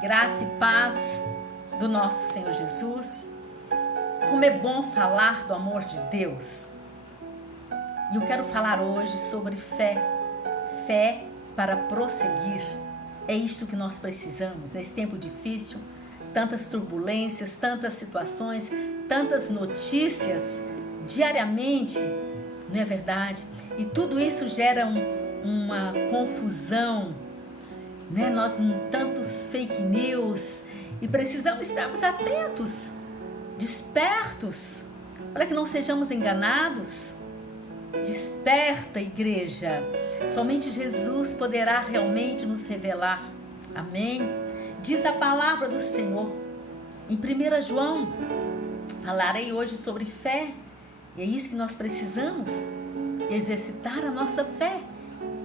Graça e paz do nosso Senhor Jesus. Como é bom falar do amor de Deus. E eu quero falar hoje sobre fé. Fé para prosseguir. É isto que nós precisamos nesse tempo difícil. Tantas turbulências, tantas situações, tantas notícias diariamente, não é verdade? E tudo isso gera uma confusão, né? Nós tantos fake news e precisamos estarmos atentos, despertos, para que não sejamos enganados. Desperta, igreja. Somente Jesus poderá realmente nos revelar. Amém? Diz a palavra do Senhor em 1 João. Falarei hoje sobre fé. E é isso que nós precisamos. Exercitar a nossa fé.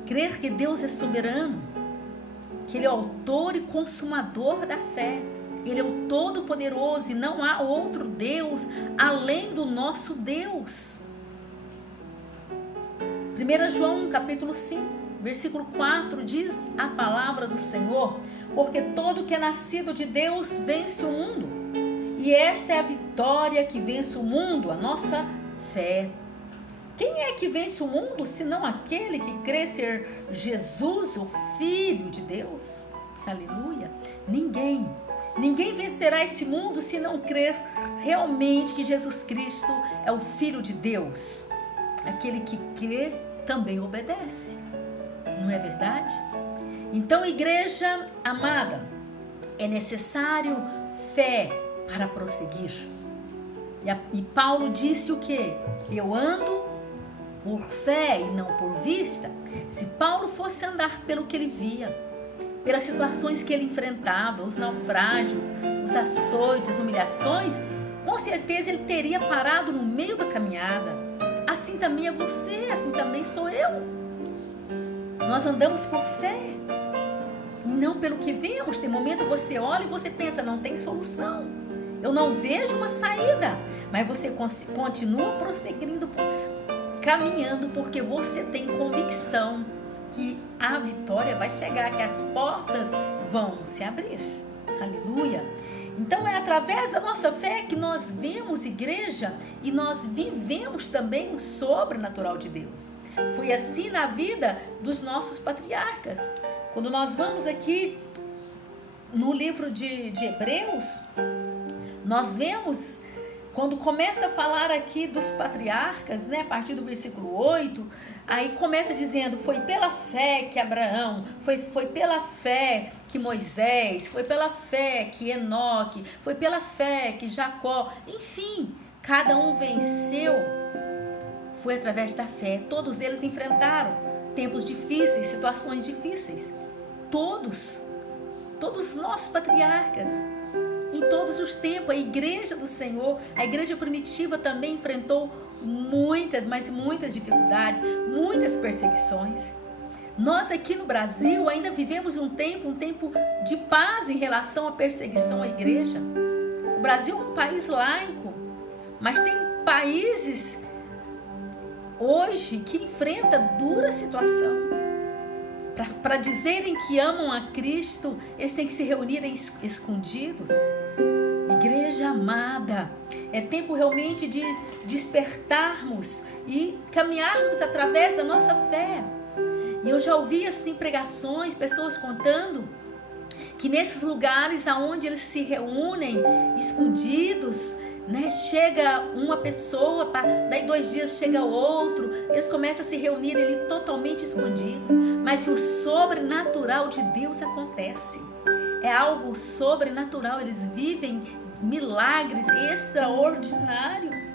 Crer que Deus é soberano. Que Ele é o autor e consumador da fé. Ele é o Todo-Poderoso e não há outro Deus além do nosso Deus. 1 João capítulo 5, versículo 4 diz a palavra do Senhor: porque todo que é nascido de Deus vence o mundo. E esta é a vitória que vence o mundo, a nossa fé. Quem é que vence o mundo, senão aquele que crê ser Jesus, o Filho de Deus? Aleluia! Ninguém vencerá esse mundo se não crer realmente que Jesus Cristo é o Filho de Deus. Aquele que crê também obedece. Não é verdade? Então, igreja amada, é necessário fé para prosseguir. E Paulo disse o quê? Eu ando por fé e não por vista. Se Paulo fosse andar pelo que ele via, pelas situações que ele enfrentava, os naufrágios, os açoites, humilhações, com certeza ele teria parado no meio da caminhada. Assim também é você, assim também sou eu. Nós andamos por fé e não pelo que vemos. Tem momento você olha e você pensa, não tem solução. Eu não vejo uma saída. Mas você continua prosseguindo, caminhando, porque você tem convicção que a vitória vai chegar, que as portas vão se abrir. Aleluia! Então é através da nossa fé que nós vemos igreja e nós vivemos também o sobrenatural de Deus. Foi assim na vida dos nossos patriarcas. Quando nós vamos aqui no livro de Hebreus, nós vemos, quando começa a falar aqui dos patriarcas, né, a partir do versículo 8, aí começa dizendo, foi pela fé que Abraão, foi pela fé que Moisés, foi pela fé que Enoque, foi pela fé que Jacó, enfim, cada um venceu, foi através da fé. Todos eles enfrentaram tempos difíceis, situações difíceis, todos os nossos patriarcas, em todos os tempos. A igreja do Senhor, a igreja primitiva também enfrentou muitas, mas muitas dificuldades, muitas perseguições. Nós aqui no Brasil ainda vivemos um tempo de paz em relação à perseguição à igreja. O Brasil é um país laico, mas tem países hoje que enfrentam dura situação. Para dizerem que amam a Cristo, eles têm que se reunir escondidos. Igreja amada, é tempo realmente de despertarmos e caminharmos através da nossa fé. E eu já ouvi assim pregações, pessoas contando que nesses lugares aonde eles se reúnem escondidos, né, chega uma pessoa, daí 2 dias chega outro, eles começam a se reunir ali totalmente escondidos, mas o sobrenatural de Deus acontece. É algo sobrenatural, eles vivem milagres extraordinários.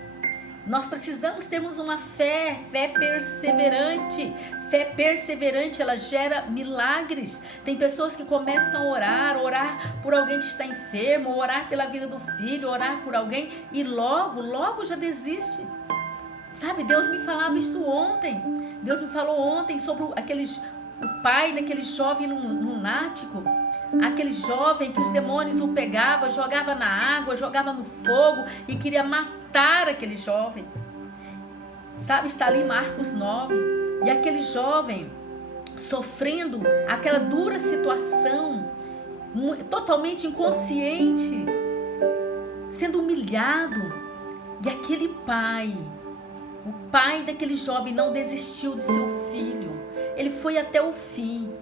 Nós precisamos termos uma fé perseverante. Fé perseverante, ela gera milagres. Tem pessoas que começam a orar por alguém que está enfermo, orar pela vida do filho, orar por alguém e logo já desiste. Sabe, Deus me falava isso ontem. Deus me falou ontem sobre o pai daquele jovem lunático. Aquele jovem que os demônios o pegavam, jogava na água, jogava no fogo e queria matar aquele jovem. Sabe, está ali em Marcos 9. E aquele jovem sofrendo aquela dura situação, totalmente inconsciente, sendo humilhado. E aquele pai, o pai daquele jovem, não desistiu de seu filho. Ele foi até o fim,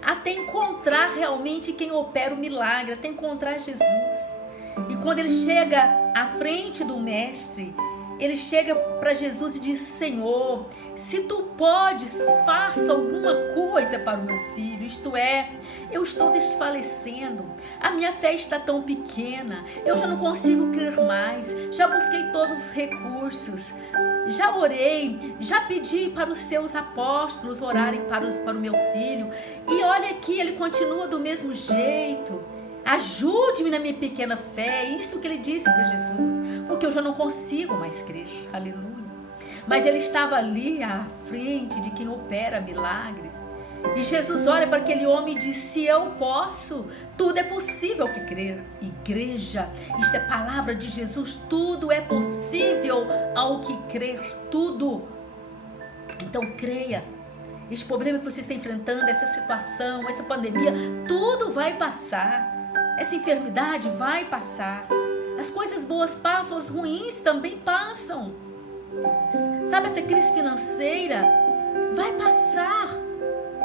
até encontrar realmente quem opera o milagre, até encontrar Jesus. E quando ele chega à frente do mestre, ele chega para Jesus e diz: Senhor, se tu podes, faça alguma coisa para o meu filho. Isto é, eu estou desfalecendo, a minha fé está tão pequena, eu já não consigo crer mais, já busquei todos os recursos, já orei, já pedi para os seus apóstolos orarem para o meu filho, e olha aqui, ele continua do mesmo jeito. Ajude-me na minha pequena fé. É isso que ele disse para Jesus, porque eu já não consigo mais crer. Aleluia. Mas ele estava ali à frente de quem opera milagres. E Jesus olha para aquele homem e diz: se eu posso, tudo é possível que crer. Igreja, isto é palavra de Jesus, tudo é possível ao que crer, tudo. Então creia. Este problema que você está enfrentando, essa situação, essa pandemia, tudo vai passar. Essa enfermidade vai passar. As coisas boas passam, as ruins também passam. Sabe, essa crise financeira vai passar.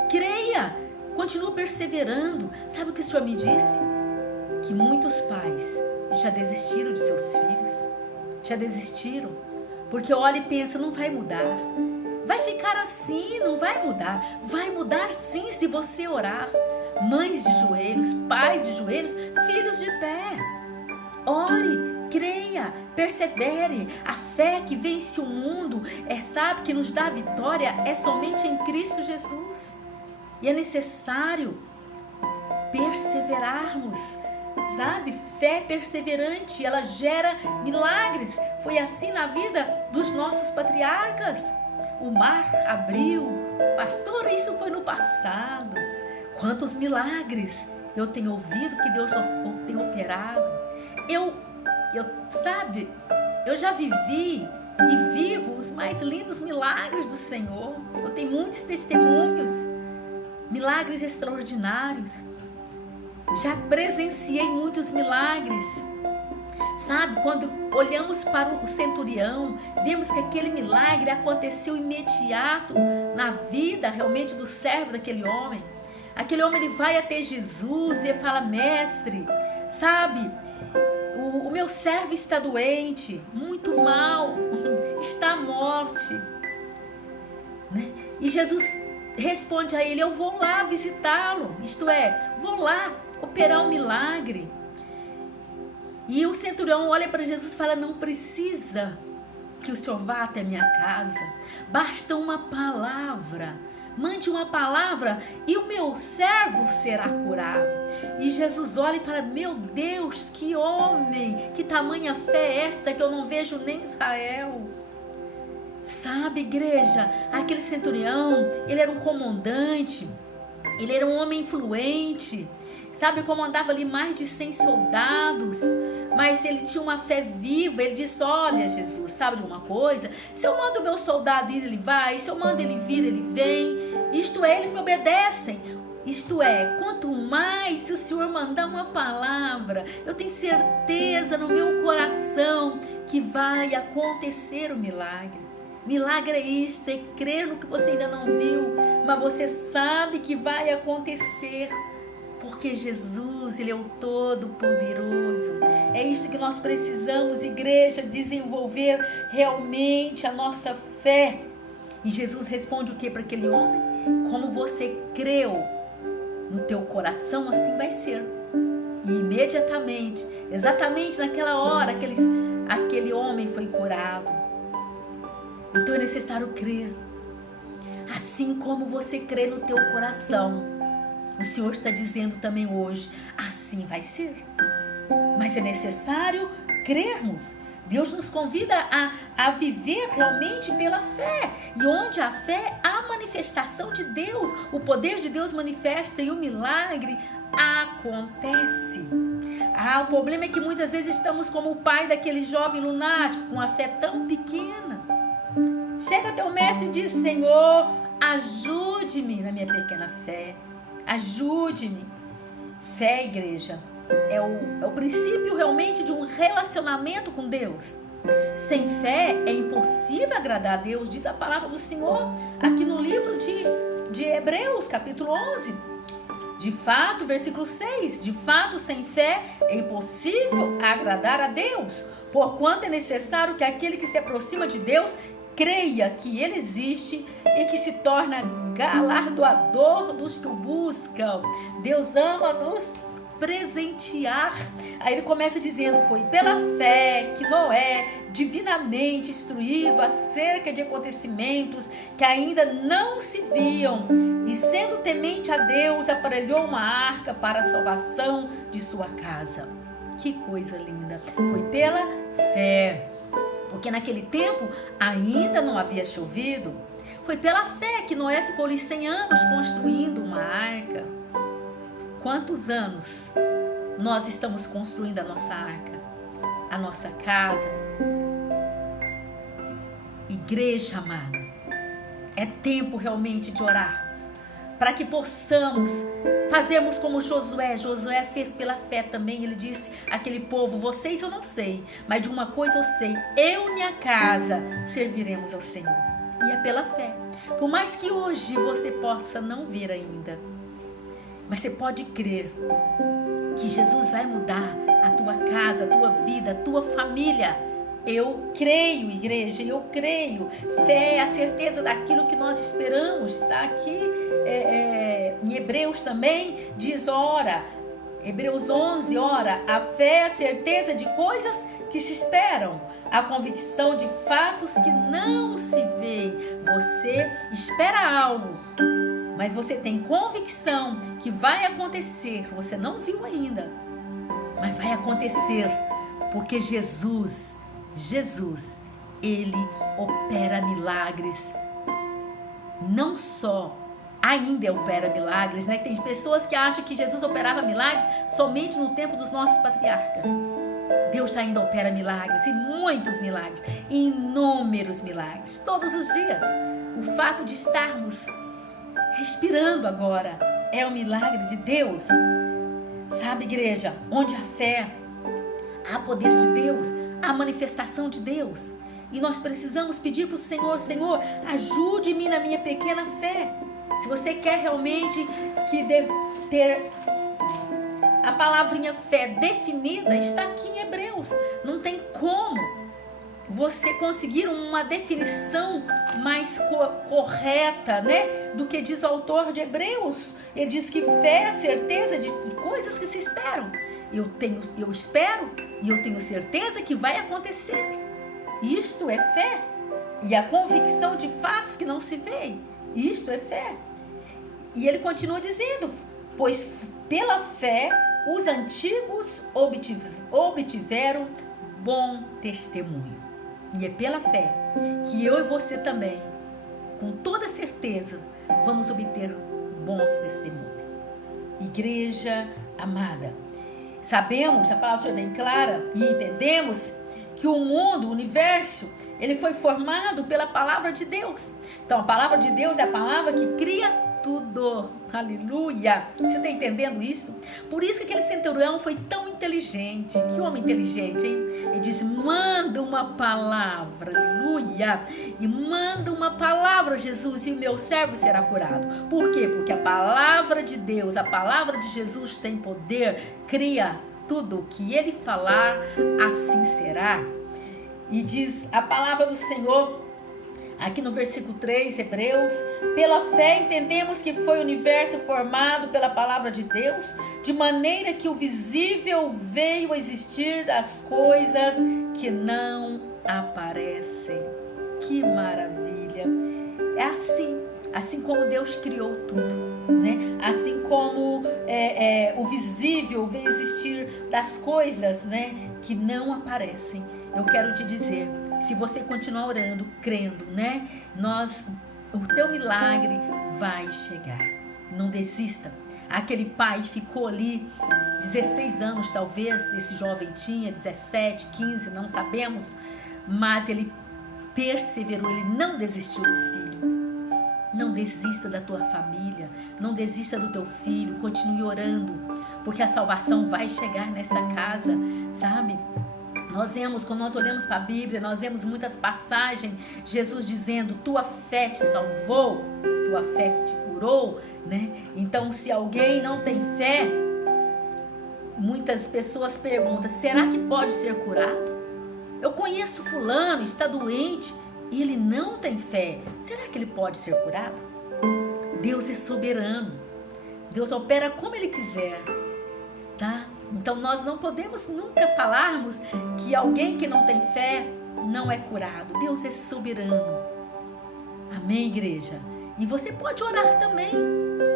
Creia, continua perseverando. Sabe o que o Senhor me disse? Que muitos pais já desistiram de seus filhos. Já desistiram. Porque olha e pensa, não vai mudar. Vai ficar assim, não vai mudar. Vai mudar sim se você orar. Mães de joelhos, pais de joelhos, filhos de pé. Ore, creia, persevere. A fé que vence o mundo, sabe, que nos dá a vitória, é somente em Cristo Jesus. E é necessário perseverarmos, sabe? Fé perseverante, ela gera milagres. Foi assim na vida dos nossos patriarcas. O mar abriu. Pastor, isso foi no passado. Quantos milagres eu tenho ouvido que Deus tem operado. Sabe, eu já vivi e vivo os mais lindos milagres do Senhor. Eu tenho muitos testemunhos, milagres extraordinários. Já presenciei muitos milagres. Sabe, quando olhamos para o centurião, vemos que aquele milagre aconteceu imediato na vida realmente do servo daquele homem. Aquele homem, ele vai até Jesus e fala: mestre, sabe, o meu servo está doente, muito mal, está à morte, né? E Jesus responde a ele: eu vou lá visitá-lo, isto é, vou lá operar um milagre. E o centurião olha para Jesus e fala: não precisa que o senhor vá até minha casa, basta uma palavra. Mande uma palavra e o meu servo será curado. E Jesus olha e fala: meu Deus, que homem, que tamanha fé é esta que eu não vejo nem em Israel. Sabe, igreja, aquele centurião, ele era um comandante, ele era um homem influente, sabe, comandava ali mais de 100 soldados, mas ele tinha uma fé viva. Ele disse: olha, Jesus, sabe de uma coisa? Se eu mando o meu soldado ir, ele vai. Se eu mando ele vir, ele vem. Isto é, eles me obedecem. Isto é, quanto mais se o Senhor mandar uma palavra, eu tenho certeza no meu coração que vai acontecer o milagre. Milagre é isto, é crer no que você ainda não viu, mas você sabe que vai acontecer. Porque Jesus, Ele é o Todo-Poderoso. É isso que nós precisamos, igreja, desenvolver realmente a nossa fé. E Jesus responde o que para aquele homem? Como você creu no teu coração, assim vai ser. E imediatamente, exatamente naquela hora, aquele homem foi curado. Então é necessário crer. Assim como você crê no teu coração, o Senhor está dizendo também hoje: assim vai ser. Mas é necessário crermos. Deus nos convida a viver realmente pela fé. E onde há fé, há manifestação de Deus. O poder de Deus manifesta e o milagre acontece. O problema é que muitas vezes estamos como o pai daquele jovem lunático, com a fé tão pequena. Chega até o mestre e diz: Senhor, ajude-me na minha pequena fé. Ajude-me. Fé, igreja, é o princípio realmente de um relacionamento com Deus. Sem fé é impossível agradar a Deus, diz a palavra do Senhor aqui no livro de Hebreus, capítulo 11. De fato, versículo 6, de fato, sem fé é impossível agradar a Deus, porquanto é necessário que aquele que se aproxima de Deus creia que Ele existe e que se torna galardoador dos que o buscam. Deus ama nos presentear. Aí ele começa dizendo: foi pela fé que Noé, divinamente instruído acerca de acontecimentos que ainda não se viam, e sendo temente a Deus, aparelhou uma arca para a salvação de sua casa. Que coisa linda! Foi pela fé, porque naquele tempo ainda não havia chovido. Foi pela fé que Noé ficou ali 100 anos construindo uma arca. Quantos anos nós estamos construindo a nossa arca, a nossa casa? Igreja amada, é tempo realmente de orarmos, para que possamos fazermos como Josué. Josué fez pela fé também. Ele disse àquele povo: vocês eu não sei, mas de uma coisa eu sei, eu e minha casa serviremos ao Senhor. E é pela fé. Por mais que hoje você possa não ver ainda, mas você pode crer que Jesus vai mudar a tua casa, a tua vida, a tua família. Eu creio, igreja, eu creio. Fé é a certeza daquilo que nós esperamos. Está aqui em Hebreus também, diz, ora, Hebreus 11, ora, a fé é a certeza de coisas que se esperam, a convicção de fatos que não se veem. Você espera algo, mas você tem convicção que vai acontecer. Você não viu ainda, mas vai acontecer, porque Jesus, Ele opera milagres. Não só ainda opera milagres, né? Tem pessoas que acham que Jesus operava milagres somente no tempo dos nossos patriarcas. Deus ainda opera milagres, e muitos milagres, inúmeros milagres, todos os dias. O fato de estarmos respirando agora é um milagre de Deus. Sabe, igreja, onde há fé, há poder de Deus, há manifestação de Deus. E nós precisamos pedir para o Senhor: Senhor, ajude-me na minha pequena fé. Se você quer realmente ter a palavrinha fé definida, está aqui em Hebreus. Não tem como você conseguir uma definição mais correta, né, do que diz o autor de Hebreus. Ele diz que fé é a certeza de coisas que se esperam. Eu espero e eu tenho certeza que vai acontecer. Isto é fé. E a convicção de fatos que não se veem. Isto é fé. E ele continua dizendo: pois pela fé os antigos obtiveram bom testemunho. E é pela fé que eu e você também, com toda certeza, vamos obter bons testemunhos. Igreja amada, sabemos, a palavra é bem clara, e entendemos que o mundo, o universo, ele foi formado pela palavra de Deus. Então a palavra de Deus é a palavra que cria tudo. Aleluia! Você está entendendo isso? Por isso que aquele centurião foi tão inteligente. Que homem inteligente, hein? Ele disse: manda uma palavra, aleluia! E manda uma palavra, Jesus, e o meu servo será curado. Por quê? Porque a palavra de Deus, a palavra de Jesus tem poder, cria tudo o que ele falar, assim será. E diz a palavra do Senhor aqui no versículo 3, Hebreus: pela fé entendemos que foi o universo formado pela palavra de Deus, de maneira que o visível veio a existir das coisas que não aparecem. Que maravilha! É assim como Deus criou tudo, né? Assim como o visível veio a existir das coisas, né, que não aparecem. Eu quero te dizer, se você continuar orando, crendo, né, o teu milagre vai chegar. Não desista. Aquele pai ficou ali 16 anos, talvez esse jovem tinha 17, 15, não sabemos, mas ele perseverou, ele não desistiu do filho. Não desista da tua família, não desista do teu filho, continue orando, porque a salvação vai chegar nessa casa, sabe? Nós vemos, quando nós olhamos para a Bíblia, nós vemos muitas passagens, Jesus dizendo, tua fé te salvou, tua fé te curou, né? Então, se alguém não tem fé, muitas pessoas perguntam, será que pode ser curado? Eu conheço fulano, está doente, e ele não tem fé, será que ele pode ser curado? Deus é soberano, Deus opera como Ele quiser, tá? Então nós não podemos nunca falarmos que alguém que não tem fé não é curado. Deus é soberano. Amém, igreja? E você pode orar também,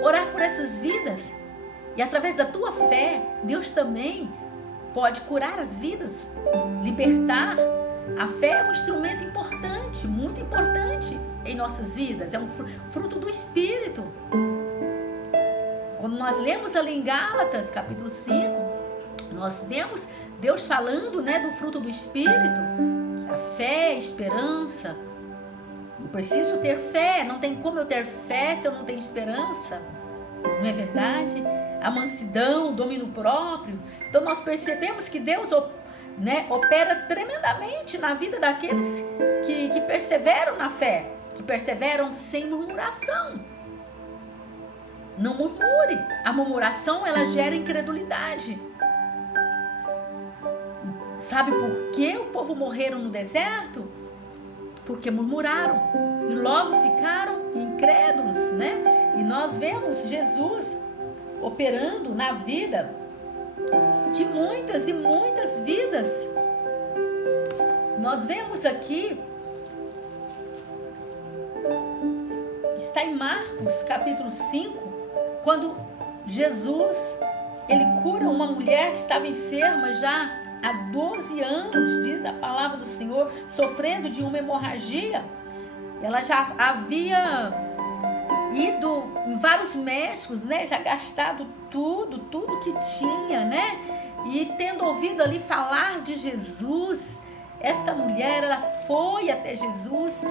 orar por essas vidas. E através da tua fé, Deus também pode curar as vidas, libertar. A fé é um instrumento importante, muito importante em nossas vidas. É um fruto do Espírito. Quando nós lemos ali em Gálatas, capítulo 5, nós vemos Deus falando, né, do fruto do Espírito, a fé, a esperança. Eu preciso ter fé, não tem como eu ter fé se eu não tenho esperança, não é verdade? A mansidão, o domínio próprio. Então nós percebemos que Deus, né, opera tremendamente na vida daqueles que perseveram na fé, que perseveram sem murmuração. Não murmure. A murmuração, ela gera incredulidade. Sabe por que o povo morreram no deserto? Porque murmuraram e logo ficaram incrédulos, né? E nós vemos Jesus operando na vida de muitas e muitas vidas. Nós vemos aqui, está em Marcos capítulo 5, quando Jesus, ele cura uma mulher que estava enferma já há 12 anos, diz a palavra do Senhor, sofrendo de uma hemorragia. Ela já havia ido em vários médicos, né? Já gastado tudo que tinha, né? E tendo ouvido ali falar de Jesus, essa mulher, ela foi até Jesus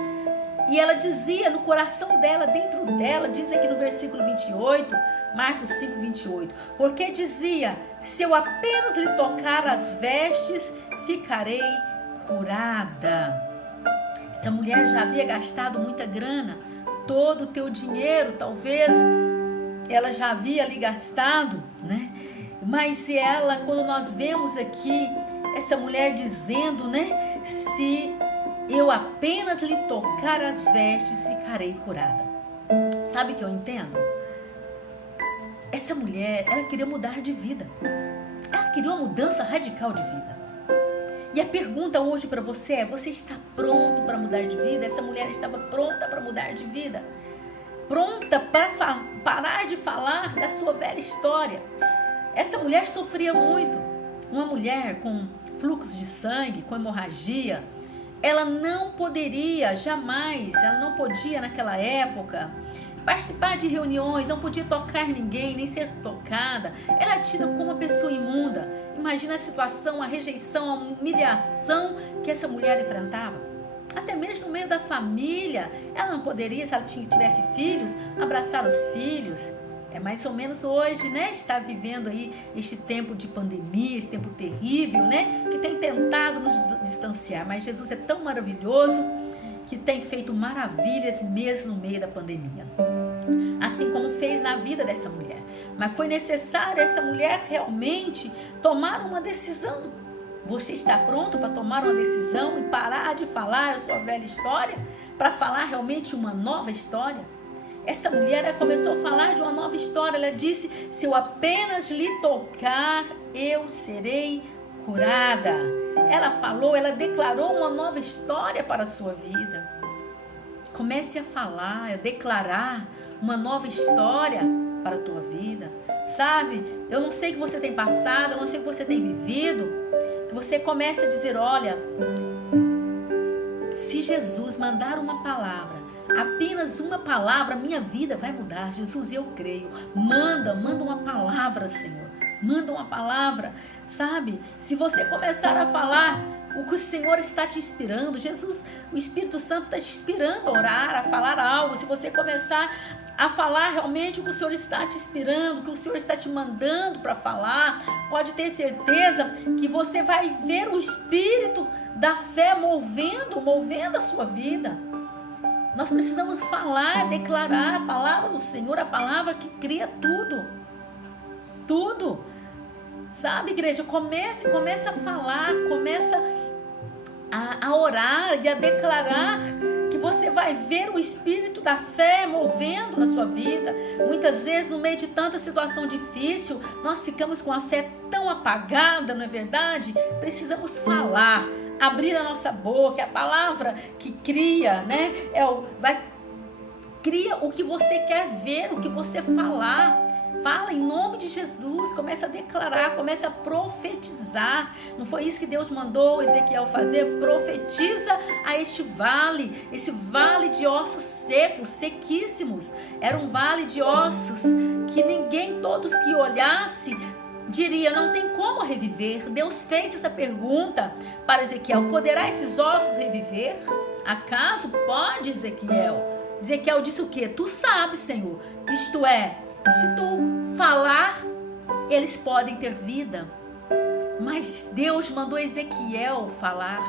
e ela dizia no coração dela, dentro dela, diz aqui no versículo 28, Marcos 5, 28, porque dizia, se eu apenas lhe tocar as vestes, ficarei curada. Essa mulher já havia gastado muita grana, todo o teu dinheiro, talvez ela já havia ali gastado, né? Mas se ela, quando nós vemos aqui, essa mulher dizendo, né? Se eu apenas lhe tocar as vestes, ficarei curada. Sabe o que eu entendo? Essa mulher, ela queria mudar de vida. Ela queria uma mudança radical de vida. E a pergunta hoje para você é, você está pronto para mudar de vida? Essa mulher estava pronta para mudar de vida. Pronta para parar de falar da sua velha história. Essa mulher sofria muito. Uma mulher com fluxo de sangue, com hemorragia, ela não poderia jamais, ela não podia naquela época participar de reuniões, não podia tocar ninguém, nem ser tocada. Era tida como uma pessoa imunda. Imagina a situação, a rejeição, a humilhação que essa mulher enfrentava. Até mesmo no meio da família, ela não poderia, se ela tivesse filhos, abraçar os filhos. É mais ou menos hoje, né? Está vivendo aí este tempo de pandemia, este tempo terrível, né? Que tem tentado nos distanciar. Mas Jesus é tão maravilhoso que tem feito maravilhas mesmo no meio da pandemia. Assim como fez na vida dessa mulher. Mas foi necessário essa mulher realmente tomar uma decisão. Você está pronto para tomar uma decisão e parar de falar a sua velha história? Para falar realmente uma nova história? Essa mulher, ela começou a falar de uma nova história. Ela disse, se eu apenas lhe tocar, eu serei curada. Ela falou, ela declarou uma nova história para a sua vida. Comece a falar, a declarar uma nova história para a tua vida. Sabe, eu não sei o que você tem passado, eu não sei o que você tem vivido, que você comece a dizer, olha, se Jesus mandar uma palavra, apenas uma palavra, minha vida vai mudar. Jesus, eu creio. Manda uma palavra, Senhor. Manda uma palavra, sabe? Se você começar a falar o que o Senhor está te inspirando, Jesus, o Espírito Santo está te inspirando a orar, a falar algo. Se você começar a falar realmente o que o Senhor está te inspirando, o que o Senhor está te mandando para falar, pode ter certeza que você vai ver o Espírito da fé movendo a sua vida. Nós precisamos falar, declarar a palavra do Senhor, a palavra que cria tudo. Tudo. Sabe, igreja? Começa a falar, começa a orar e a declarar que você vai ver o Espírito da fé movendo na sua vida. Muitas vezes, no meio de tanta situação difícil, nós ficamos com a fé tão apagada, não é verdade? Precisamos falar, abrir a nossa boca, a palavra que cria, né? Cria o que você quer ver, o que você falar. Fala em nome de Jesus, começa a declarar, começa a profetizar. Não foi isso que Deus mandou Ezequiel fazer? Profetiza a esse vale de ossos secos, sequíssimos. Era um vale de ossos que ninguém, todos que olhasse, diria, não tem como reviver. Deus fez essa pergunta para Ezequiel: poderá esses ossos reviver? Acaso pode, Ezequiel? Ezequiel disse o quê? Tu sabes, Senhor. Isto é, se tu falar, eles podem ter vida. Mas Deus mandou Ezequiel falar.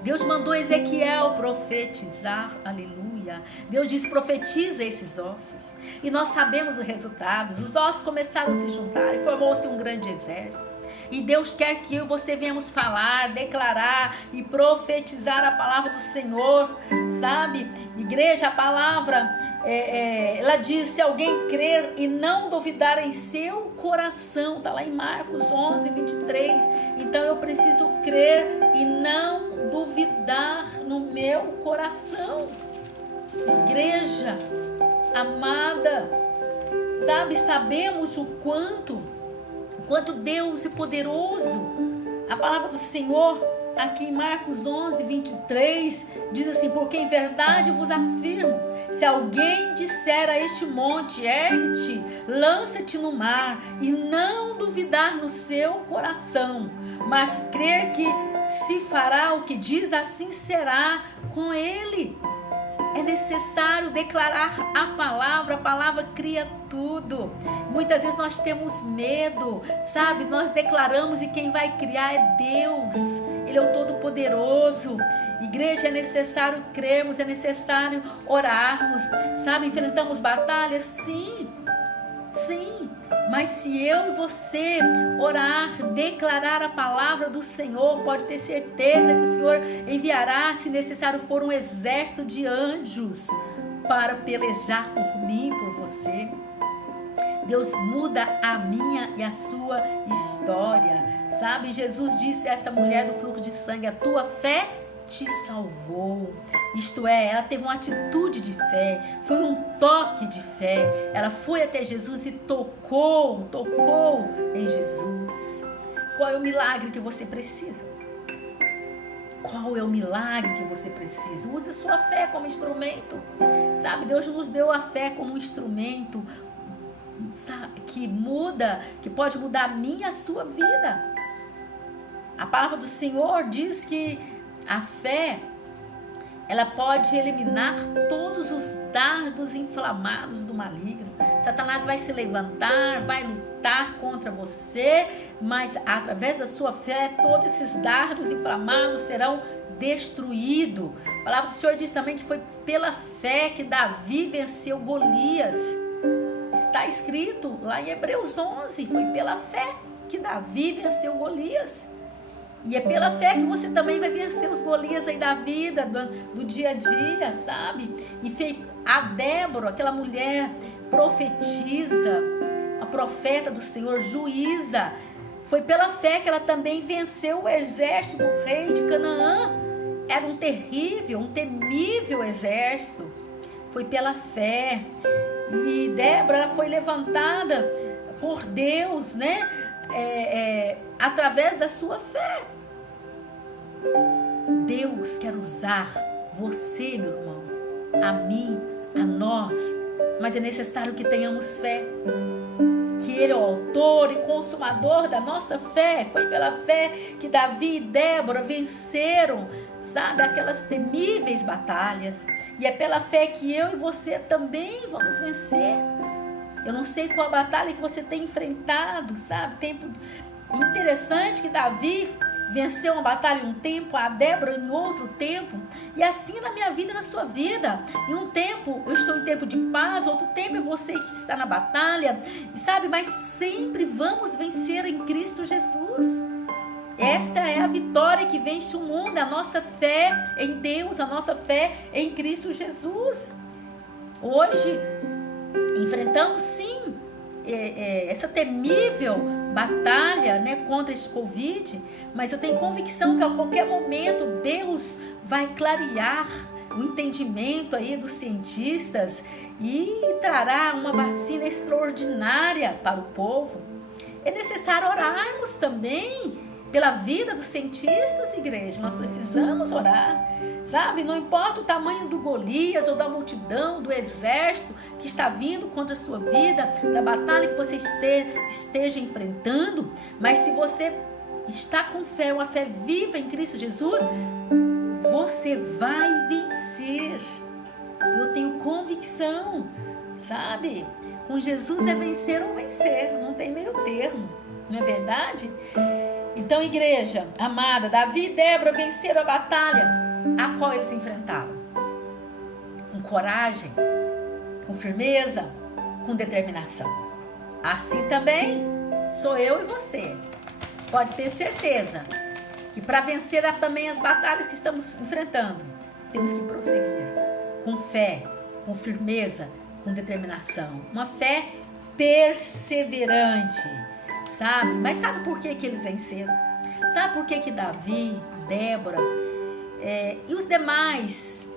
Deus mandou Ezequiel profetizar. Aleluia. Deus disse: profetiza esses ossos. E nós sabemos o resultado. Os ossos começaram a se juntar e formou-se um grande exército. E Deus quer que eu e você venhamos falar, declarar e profetizar a palavra do Senhor, sabe? Igreja, a palavra, ela diz: se alguém crer e não duvidar em seu coração, está lá em Marcos 11, 23. Então eu preciso crer e não duvidar no meu coração. Igreja amada, sabe, sabemos o quanto Deus é poderoso. A palavra do Senhor aqui em Marcos 11, 23 diz assim: porque em verdade vos afirmo, se alguém disser a este monte, ergue-te, lança-te no mar, e não duvidar no seu coração, mas crer que se fará o que diz, assim será com ele. É necessário declarar a palavra cria tudo. Muitas vezes nós temos medo, sabe? Nós declaramos e quem vai criar é Deus. Ele é o Todo-Poderoso. Igreja, é necessário crermos, é necessário orarmos, sabe? Enfrentamos batalhas, sim. Mas se eu e você orar, declarar a palavra do Senhor, pode ter certeza que o Senhor enviará, se necessário for, um exército de anjos para pelejar por mim, por você. Deus muda a minha e a sua história, sabe? Jesus disse a essa mulher do fluxo de sangue: a tua fé te salvou. Isto é, ela teve uma atitude de fé, foi um toque de fé. Ela foi até Jesus e tocou em Jesus. Qual é o milagre que você precisa? Qual é o milagre que você precisa? Use a sua fé como instrumento. Sabe, Deus nos deu a fé como um instrumento, sabe, que pode mudar a minha e a sua vida. A palavra do Senhor diz que a fé, ela pode eliminar todos os dardos inflamados do maligno. Satanás vai se levantar, vai lutar contra você, mas através da sua fé, todos esses dardos inflamados serão destruídos. A palavra do Senhor diz também que foi pela fé que Davi venceu Golias. Está escrito lá em Hebreus 11, foi pela fé que Davi venceu Golias. E é pela fé que você também vai vencer os Golias aí da vida, do dia a dia, sabe? E a Débora, aquela mulher profetisa, a profeta do Senhor, juíza, foi pela fé que ela também venceu o exército do rei de Canaã. Era um terrível, um temível exército. Foi pela fé. E Débora, ela foi levantada por Deus, né? Através da sua fé. Deus quer usar você, meu irmão, a mim, a nós, mas é necessário que tenhamos fé, que Ele é o autor e consumador da nossa fé. Foi pela fé que Davi e Débora venceram, sabe, aquelas temíveis batalhas. E é pela fé que eu e você também vamos vencer. Eu não sei qual a batalha que você tem enfrentado, sabe? Tempo interessante que Davi venceu uma batalha em um tempo, a Débora em outro tempo, e assim na minha vida e na sua vida. Em um tempo eu estou em tempo de paz, outro tempo é você que está na batalha, sabe? Mas sempre vamos vencer em Cristo Jesus. Esta é a vitória que vence o mundo, a nossa fé em Deus, a nossa fé em Cristo Jesus. Hoje enfrentamos sim essa temível batalha, né, contra esse Covid, mas eu tenho convicção que a qualquer momento Deus vai clarear o entendimento aí dos cientistas e trará uma vacina extraordinária para o povo. É necessário orarmos também pela vida dos cientistas, igreja. Nós precisamos orar, sabe? Não importa o tamanho do Golias ou da multidão, do exército que está vindo contra a sua vida, da batalha que você esteja enfrentando, mas se você está com fé, uma fé viva em Cristo Jesus, você vai vencer. Eu tenho convicção, sabe? Com Jesus é vencer ou vencer, não tem meio termo, não é verdade? Então, igreja amada, Davi e Débora venceram a batalha a qual eles enfrentaram. Com coragem, com firmeza, com determinação. Assim também sou eu e você. Pode ter certeza que para vencer também as batalhas que estamos enfrentando, temos que prosseguir com fé, com firmeza, com determinação. Uma fé perseverante. Sabe? Mas sabe por que eles venceram? Sabe por que Davi, Débora e os demais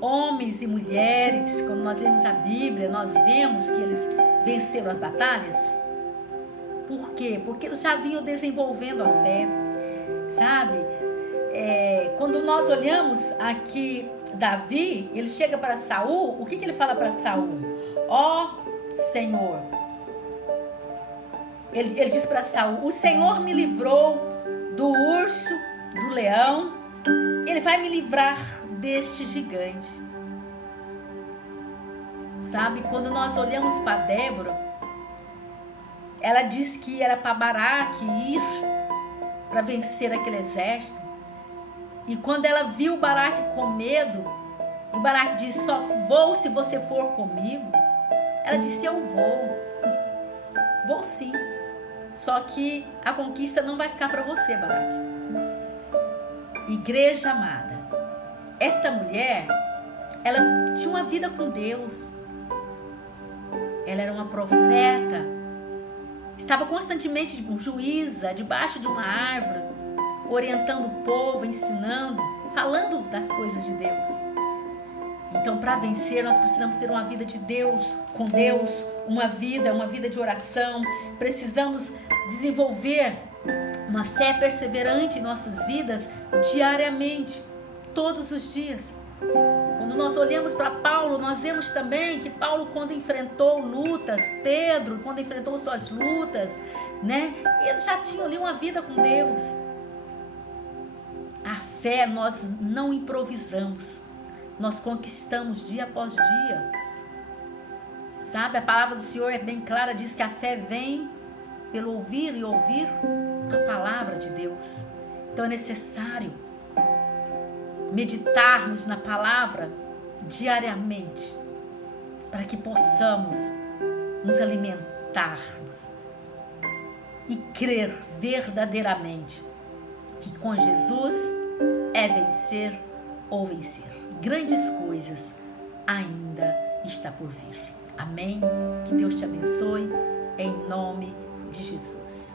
homens e mulheres, quando nós lemos a Bíblia, nós vemos que eles venceram as batalhas? Por quê? Porque eles já vinham desenvolvendo a fé, sabe? Quando nós olhamos aqui Davi, ele chega para Saul, o que ele fala para Saul? Ó Senhor, ele diz para Saul: o Senhor me livrou do urso, do leão, ele vai me livrar deste gigante. Sabe, quando nós olhamos para Débora, ela diz que era para Baraque ir para vencer aquele exército. E quando ela viu Baraque com medo, e Baraque disse: só vou se você for comigo. Ela disse: eu vou sim. Só que a conquista não vai ficar para você, Baraque. Igreja amada, esta mulher, ela tinha uma vida com Deus. Ela era uma profeta. Estava constantemente juíza, debaixo de uma árvore, orientando o povo, ensinando, falando das coisas de Deus. Então, para vencer, nós precisamos ter uma vida de Deus, com Deus, uma vida de oração. Precisamos desenvolver uma fé perseverante em nossas vidas diariamente, todos os dias. Quando nós olhamos para Paulo, nós vemos também que Paulo, quando enfrentou lutas, Pedro, quando enfrentou suas lutas, né? Eles já tinham ali uma vida com Deus. A fé nós não improvisamos. Nós conquistamos dia após dia. Sabe, a palavra do Senhor é bem clara, diz que a fé vem pelo ouvir e ouvir a palavra de Deus. Então é necessário meditarmos na palavra diariamente, para que possamos nos alimentarmos e crer verdadeiramente que com Jesus é vencer ou vencer. Grandes coisas ainda está por vir. Amém? Que Deus te abençoe em nome de Jesus.